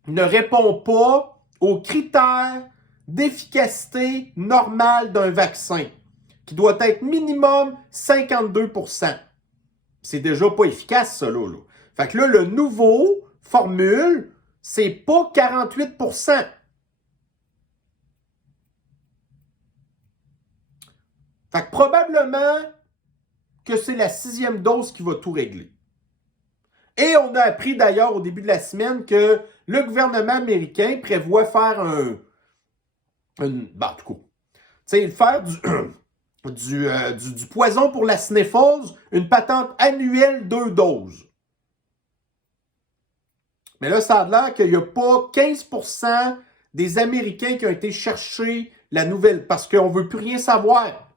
ne répond pas aux critères d'efficacité normale d'un vaccin, qui doit être minimum 52%. C'est déjà pas efficace, ça, là. Fait que là, le nouveau formule, c'est pas 48%. Fait que probablement que c'est la 6e dose qui va tout régler. Et on a appris d'ailleurs au début de la semaine que le gouvernement américain prévoit faire faire du poison pour la sniffles, une patente annuelle 2 doses. Mais là, ça a l'air qu'il n'y a pas 15% des Américains qui ont été chercher la nouvelle parce qu'on ne veut plus rien savoir.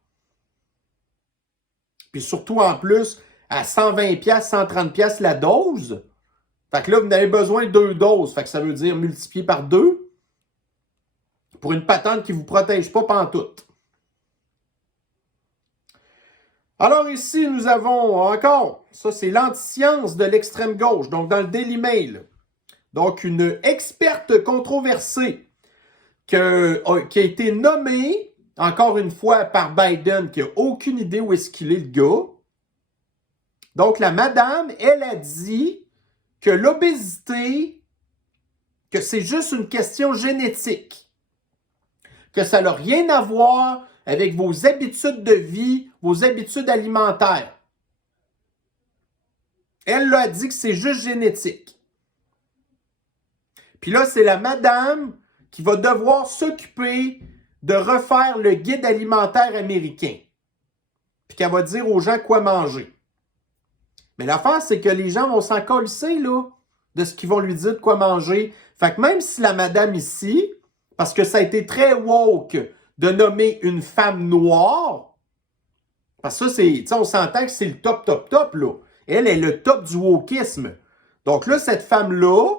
Puis surtout en plus, à 120$, 130$ la dose. Fait que là, vous avez besoin de 2 doses. Fait que ça veut dire multiplier par 2 pour une patente qui ne vous protège pas pantoute. Alors ici, nous avons encore, ça c'est l'anti-science de l'extrême gauche, donc dans le Daily Mail. Donc une experte controversée qui a été nommée, encore une fois, par Biden, qui n'a aucune idée où est-ce qu'il est le gars. Donc la madame, elle a dit que l'obésité, que c'est juste une question génétique, que ça n'a rien à voir avec vos habitudes de vie, vos habitudes alimentaires. Elle a dit que c'est juste génétique. Puis là, c'est la madame qui va devoir s'occuper de refaire le guide alimentaire américain. Puis qu'elle va dire aux gens quoi manger. Mais l'affaire, c'est que les gens vont s'en colisser, là, de ce qu'ils vont lui dire de quoi manger. Fait que même si la madame ici, parce que ça a été très woke de nommer une femme noire, parce que ça, c'est, on s'entend que c'est le top, top, top, là. Elle est le top du wokisme. Donc là, cette femme-là,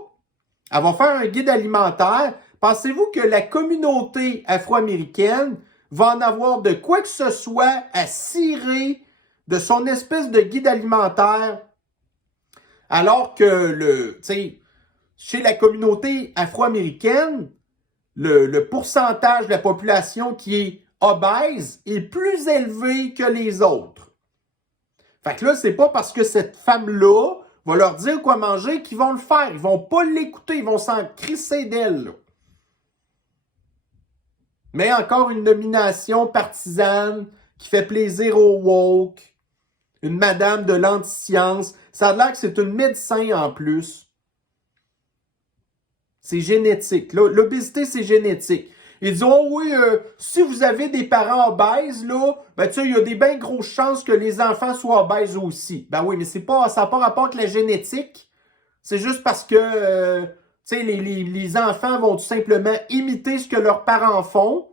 elle va faire un guide alimentaire. Pensez-vous que la communauté afro-américaine va en avoir de quoi que ce soit à cirer de son espèce de guide alimentaire, alors que chez la communauté afro-américaine, le pourcentage de la population qui est obèse est plus élevé que les autres. Fait que là, c'est pas parce que cette femme-là va leur dire quoi manger qu'ils vont le faire. Ils vont pas l'écouter, ils vont s'en crisser d'elle, là. Mais encore une nomination partisane qui fait plaisir aux woke. Une madame de l'anti-science. Ça a l'air que c'est une médecin en plus. C'est génétique. L'obésité, c'est génétique. Ils disent, oh oui, si vous avez des parents obèses, là, ben tu sais, il y a des bien grosses chances que les enfants soient obèses aussi. Ben oui, mais ça n'a pas rapport avec la génétique. C'est juste parce que, tu sais, les enfants vont tout simplement imiter ce que leurs parents font,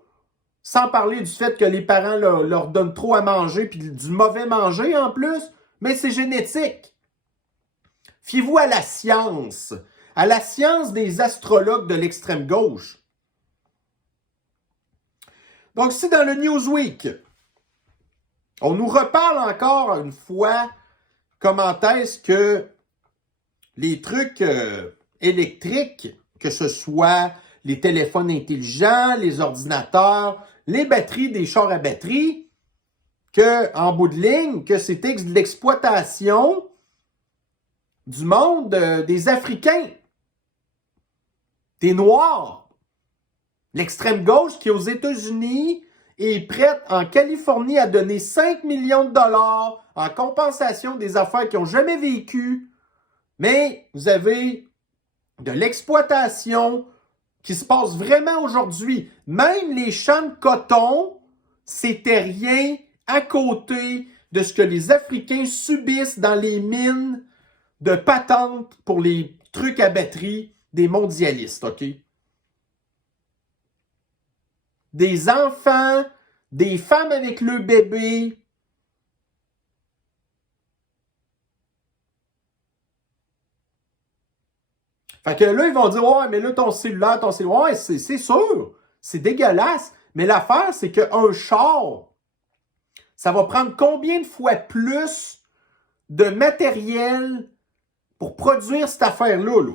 sans parler du fait que les parents leur donnent trop à manger, puis du mauvais manger en plus. Mais c'est génétique. Fiez-vous à la science des astrologues de l'extrême gauche. Donc, si dans le Newsweek, on nous reparle encore une fois comment est-ce que les trucs électriques, que ce soit les téléphones intelligents, les ordinateurs, les batteries des chars à batterie, que, en bout de ligne, que c'était de l'exploitation du monde des Africains, des Noirs. L'extrême gauche qui, aux États-Unis, est prête en Californie à donner 5 millions de dollars en compensation des affaires qu'ils n'ont jamais vécues. Mais vous avez de l'exploitation qui se passe vraiment aujourd'hui. Même les champs de coton, c'était rien à côté de ce que les Africains subissent dans les mines de patentes pour les trucs à batterie des mondialistes, OK? Des enfants, des femmes avec le bébé. Fait que là, ils vont dire, ouais, mais là, ton cellulaire, ouais, c'est sûr, c'est dégueulasse. Mais l'affaire, c'est qu'un char, ça va prendre combien de fois plus de matériel pour produire cette affaire-là, là?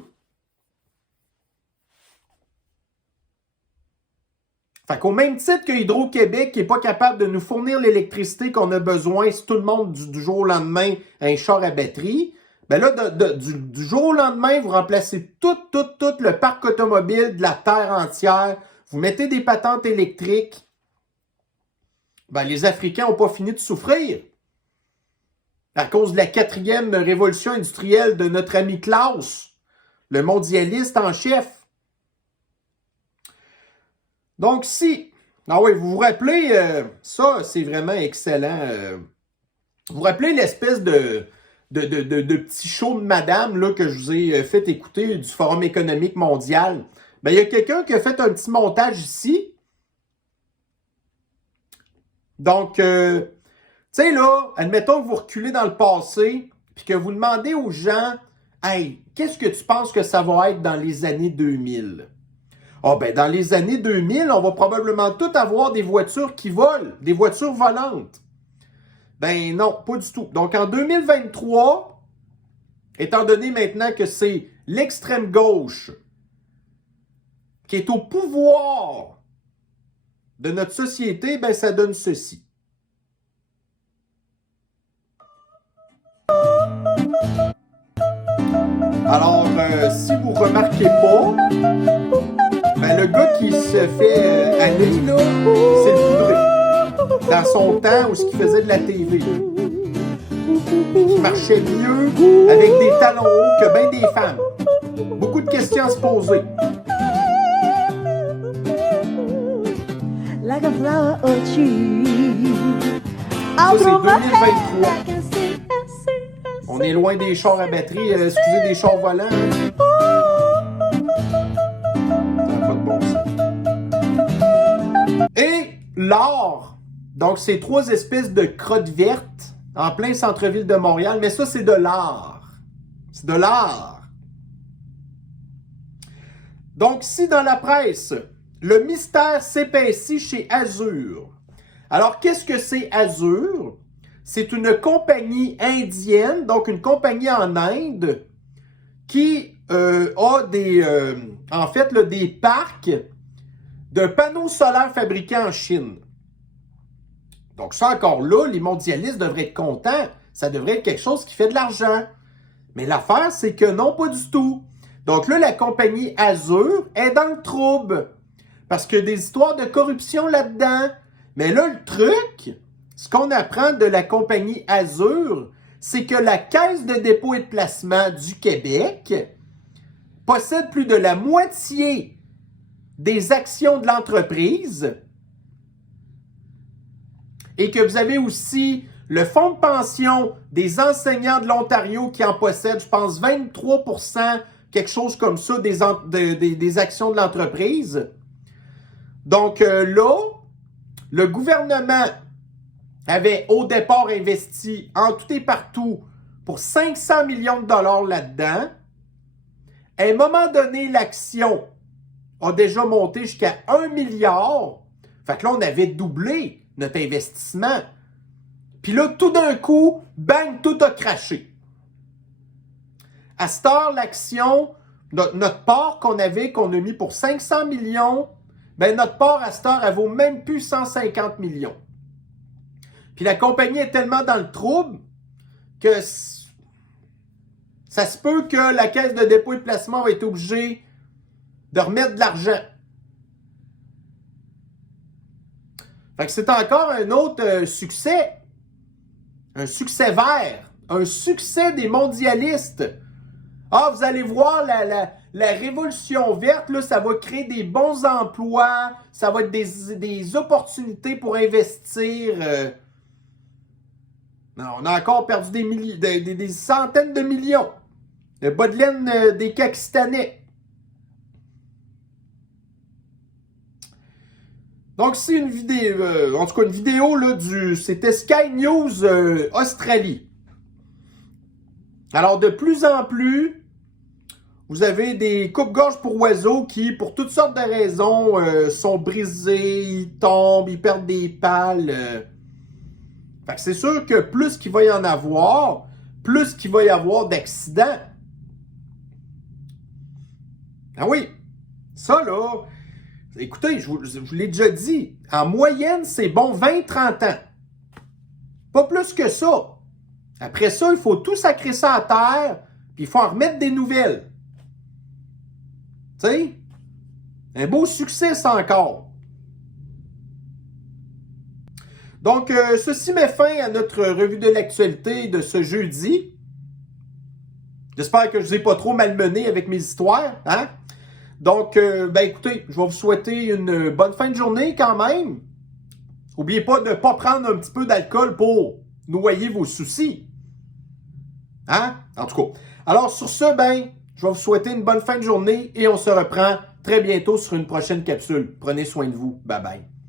Fait qu'au même titre que Hydro-Québec n'est pas capable de nous fournir l'électricité qu'on a besoin si tout le monde du jour au lendemain a un char à batterie, ben là, du jour au lendemain, vous remplacez tout le parc automobile de la Terre entière, vous mettez des patentes électriques, ben les Africains n'ont pas fini de souffrir à cause de la 4e révolution industrielle de notre ami Klaus, le mondialiste en chef. Donc, ah oui, vous vous rappelez, ça, c'est vraiment excellent. Vous vous rappelez l'espèce de petit show de madame là, que je vous ai fait écouter du Forum économique mondial? Ben, il y a quelqu'un qui a fait un petit montage ici. Donc, tu sais, là, admettons que vous reculez dans le passé, puis que vous demandez aux gens, hey, qu'est-ce que tu penses que ça va être dans les années 2000? Ah ben, dans les années 2000, on va probablement tout avoir des voitures qui volent, des voitures volantes. Ben non, pas du tout. Donc en 2023, étant donné maintenant que c'est l'extrême gauche qui est au pouvoir de notre société, ben ça donne ceci. Alors, si vous remarquez pas, ben le gars qui se fait aller, là, c'est le poudré. Dans son temps où il faisait de la TV. Qui marchait mieux avec des talons hauts que bien des femmes. Beaucoup de questions à se poser. Like a flower or tree. Ça, c'est 2023. On est loin des chars à batterie, excusez, des chars volants. Et l'or, donc c'est 3 espèces de crottes vertes en plein centre-ville de Montréal, mais ça c'est de l'art. C'est de l'art. Donc si dans la presse, le mystère s'épaissit chez Azur. Alors qu'est-ce que c'est Azur? C'est une compagnie indienne, donc une compagnie en Inde, qui a en fait des parcs de panneaux solaires fabriqués en Chine. Donc ça encore là, les mondialistes devraient être contents. Ça devrait être quelque chose qui fait de l'argent. Mais l'affaire, c'est que non, pas du tout. Donc là, la compagnie Azur est dans le trouble. Parce qu'il y a des histoires de corruption là-dedans. Mais là, le truc, ce qu'on apprend de la compagnie Azur, c'est que la Caisse de dépôt et de placement du Québec possède plus de la moitié des actions de l'entreprise et que vous avez aussi le fonds de pension des enseignants de l'Ontario qui en possède, je pense, 23%, quelque chose comme ça, des actions de l'entreprise. Donc là, le gouvernement avait au départ investi en tout et partout pour 500 millions de dollars là-dedans. À un moment donné, l'action a déjà monté jusqu'à 1 milliard. Fait que là, on avait doublé notre investissement. Puis là, tout d'un coup, bang, tout a craché. À cette heure, l'action, notre part qu'on a mis pour 500 millions, ben notre part à cette heure, elle vaut même plus 150 millions. Puis la compagnie est tellement dans le trouble que ça se peut que la Caisse de dépôt et de placement va être obligée de remettre de l'argent. Fait que c'est encore un autre succès. Un succès vert. Un succès des mondialistes. Ah, vous allez voir, la révolution verte, là, ça va créer des bons emplois, ça va être des opportunités pour investir. Non, on a encore perdu des centaines de millions. Le bas de laine des Pakistanais. Donc, c'est une vidéo, en tout cas une vidéo là, c'était Sky News Australie. Alors, de plus en plus, vous avez des coupe-gorge pour oiseaux qui, pour toutes sortes de raisons, sont brisés, ils tombent, ils perdent des pales. Fait que c'est sûr que plus qu'il va y en avoir, plus qu'il va y avoir d'accidents. Ah oui, ça là, écoutez, je vous l'ai déjà dit, en moyenne, c'est bon 20-30 ans. Pas plus que ça. Après ça, il faut tout sacrer ça à terre, puis il faut en remettre des nouvelles. Tu sais, un beau succès, ça encore. Donc, ceci met fin à notre revue de l'actualité de ce jeudi. J'espère que je ne vous ai pas trop malmené avec mes histoires, hein? Donc, écoutez, je vais vous souhaiter une bonne fin de journée quand même. N'oubliez pas de ne pas prendre un petit peu d'alcool pour noyer vos soucis. Hein? En tout cas. Alors, sur ce, je vais vous souhaiter une bonne fin de journée et on se reprend très bientôt sur une prochaine capsule. Prenez soin de vous. Bye bye.